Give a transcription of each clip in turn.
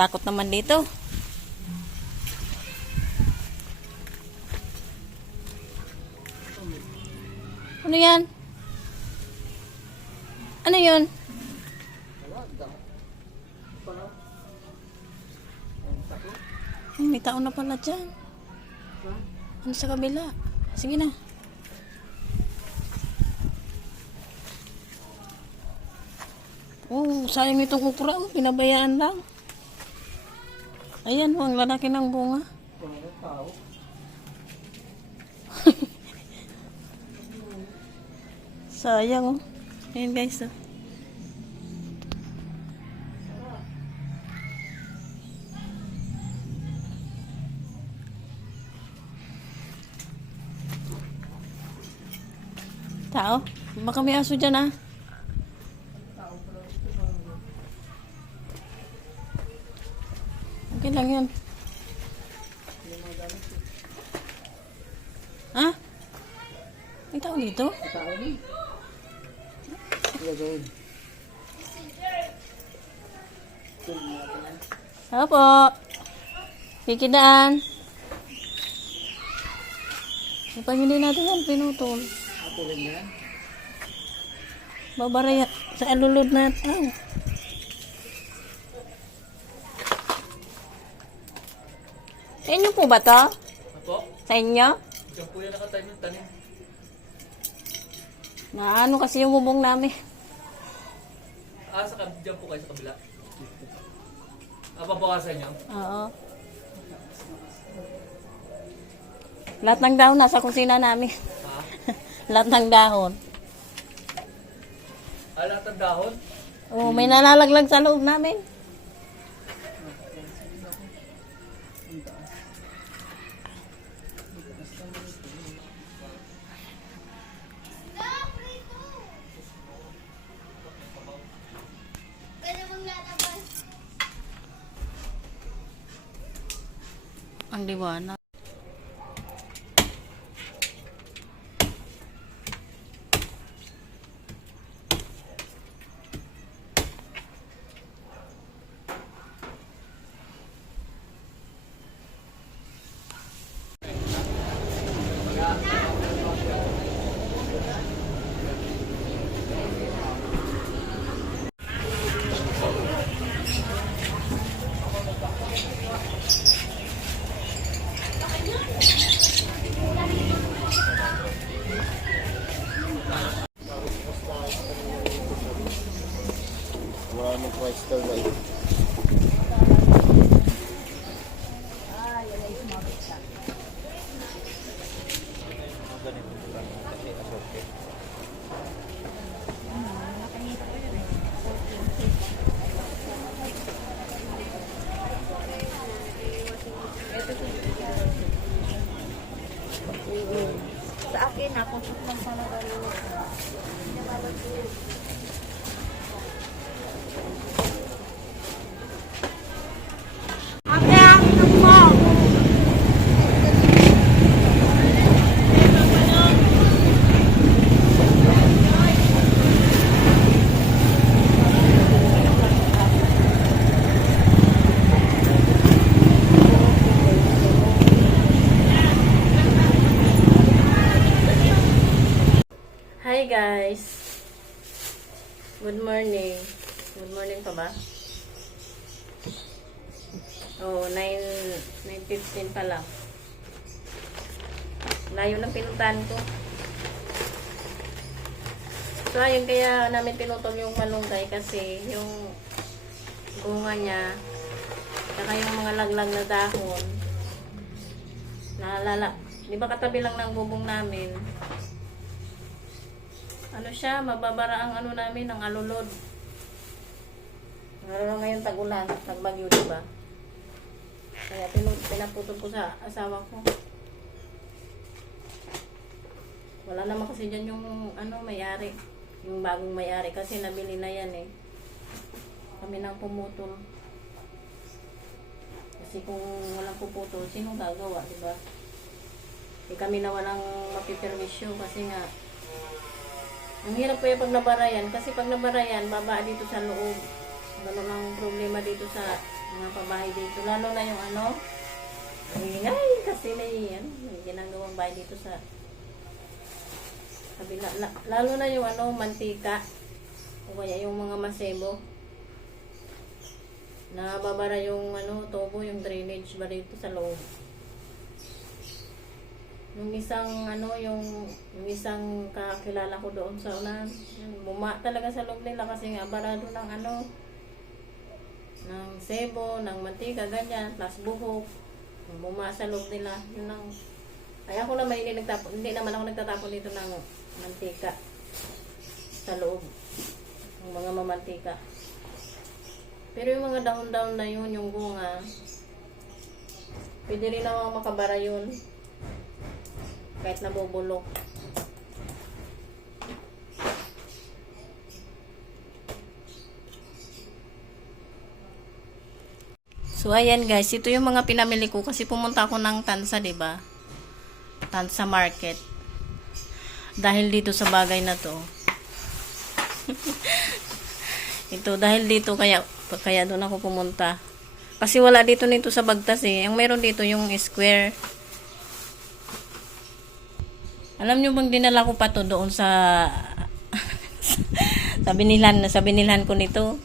Nakatakot naman dito. Ano yan? Ano yun? Ay, may tao na pala dyan. Ano sa kabila? Sige na. Oh, sayang itong ukra. Pinabayaan lang. Ayan, oh, ang lalaki ng bunga. sayang, oh. Ayan, guys, oh. Tao? Baka may aso dyan, ah. Okay lang yun. Ha? May tao dito? Tao ni. Gagawin. Opo. Kikidaan. Kapag hindi natin yan, pinutol. Ako rin yan. Babaraya sa alulod natin. Sa inyo po ba to? Apo, Sa inyo? diyan po yan nakatayo ng tanim. Na ano kasi yung bubong namin. Ah, sa kab- diyan po kayo sa kabila. Ah, pabawasan niyo. Oo. Lahat ng dahon nasa kusina namin. Ha? Lahat ng dahon. Ah, lahat ng dahon? Oh, may nalalaglag sa loob namin. Ang liwanag. Wala nang crystal na ito. Sa akin, ako lang sana guys. Good morning. Good morning pa ba? Oh, 9 9:15 pa lang. Layo ng pinuntahan ko. So, ayun kaya namin pinutol yung malunggay kasi yung bunga niya saka yung mga laglag na dahon naalala di ba katabi lang ng bubong namin ano siya, mababara ang ano namin, ang alulod. Lalo ngayon tag-ulan, tag-bagyo, diba? Kaya pinu- pinaputol ko sa asawa ko. Wala naman kasi dyan yung ano, may-ari. Yung bagong may-ari kasi nabili na yan eh. Kami nang pumutol. Kasi kung walang puputo, sino gagawa, di ba? Eh kami na walang mapipermisyo kasi nga ang hirap yung pag nabarayan kasi pag nabarayan, baba dito sa loob. Ganun ang problema dito sa mga pabahay dito. Lalo na yung ano, ingay kasi may, ano, may ginagawang bahay dito sa kabila. La- lalo na yung ano, mantika o kaya yung mga masebo nababara yung ano, tubo, yung drainage ba dito sa loob. Yung isang ano, yung, yung isang kakilala ko doon sa unan, buma talaga sa loob nila kasi nga barado ng ano, ng sebo, ng mantika, ganyan, plus buhok. Buma sa loob nila, yun ang, kaya ako naman hindi nagtapon, hindi naman ako nagtatapon dito ng mantika sa loob. Yung mga mamantika. Pero yung mga dahon-dahon na yun, yung bunga, pwede rin naman makabara yun. Kahit nabubulok. So ayan guys, ito yung mga pinamili ko kasi pumunta ako ng Tansa, 'di ba? Tansa Market. Dahil dito sa bagay na 'to. ito dahil dito kaya kaya doon ako pumunta. Kasi wala dito nito sa Bagtas eh. Ang meron dito yung square. Alam nyo bang dinala ko pa to doon sa sa binilhan, sa binilhan ko nito.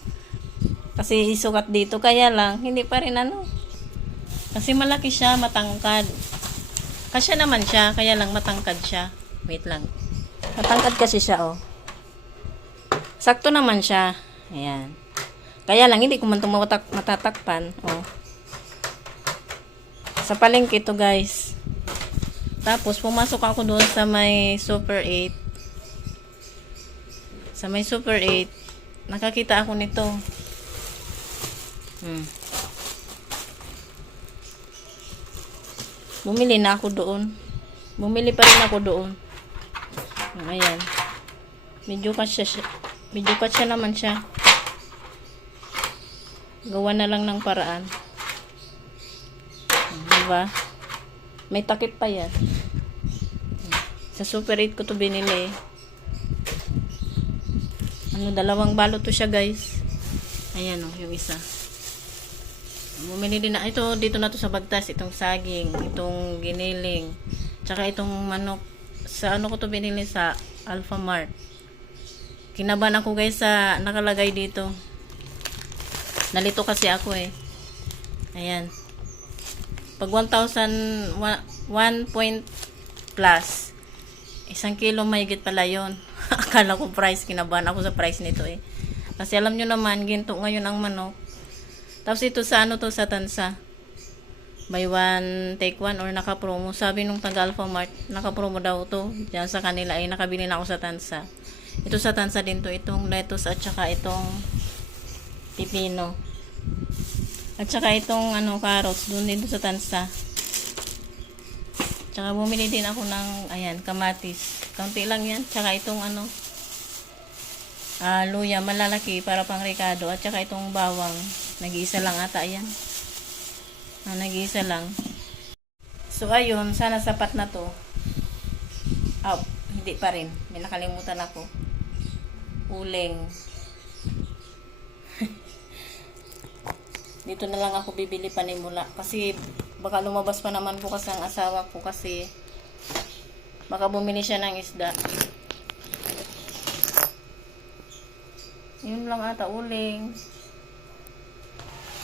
Kasi isukat dito, kaya lang, hindi pa rin ano. Kasi malaki siya, matangkad. Kasya naman siya, kaya lang matangkad siya. Wait lang. Matangkad kasi siya, oh. Sakto naman siya. Ayan. Kaya lang, hindi ko man ito matatak- matatakpan. Oh. Sa palengke to guys. Tapos, pumasok ako doon sa may Super 8. Sa may Super 8, nakakita ako nito. Hmm. Bumili na ako doon. Bumili pa rin ako doon. Ayan. Medyo kasya siya. Medyo kasya naman siya. Gawa na lang ng paraan. Diba? May takip pa yan. Sa Super 8 ko to binili. Ano, dalawang balot to siya guys. Ayan o, yung isa. Bumili din na, ito, dito na to sa bagtas, itong saging, itong giniling, tsaka itong manok, sa ano ko to binili sa Alpha Mart. Kinaban ako guys sa nakalagay dito. Nalito kasi ako eh. Ayan. Pag 1,000, 1 point plus, isang kilo mahigit pala yon Akala ko price, kinabahan ako sa price nito eh. Kasi alam nyo naman, ginto ngayon ang manok. Tapos ito sa ano to sa tansa. Buy one, take one or naka-promo. Sabi nung taga Alpha Mart, naka-promo daw to. Diyan sa kanila ay nakabili na ako sa tansa. Ito sa tansa din to. Itong lettuce at saka itong pipino. At saka itong ano, carrots. Doon din sa tansa. Tsaka bumili din ako ng, ayan, kamatis. Kaunti lang yan. Tsaka itong ano, ah, luya, malalaki para pang ricado. At saka itong bawang. Nag-iisa lang ata yan. Ah, nag-iisa lang. So, ayun. Sana sapat na to. Oh, hindi pa rin. May nakalimutan ako. Uling. Dito na lang ako bibili panimula. Kasi baka lumabas pa naman po kasi ang asawa ko kasi baka bumili siya ng isda. Yun lang ata uling.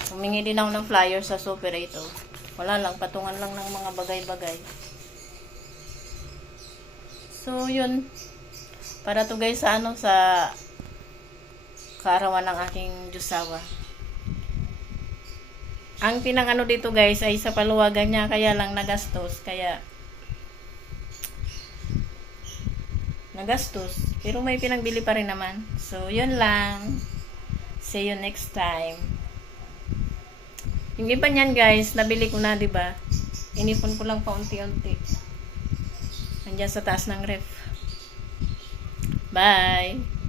Humingi din ako ng flyer sa Super 8. oh. Wala lang, patungan lang ng mga bagay-bagay. So, yun. Para to guys sa ano, sa kaarawan ng aking Diyosawa. Ang pinang ano dito guys ay sa paluwagan niya kaya lang nagastos. Kaya nagastos. Pero may pinangbili pa rin naman. So, yun lang. See you next time. Yung iba niyan guys, nabili ko na, 'di ba? Inipon ko lang paunti-unti. Nandiyan sa taas ng ref. Bye!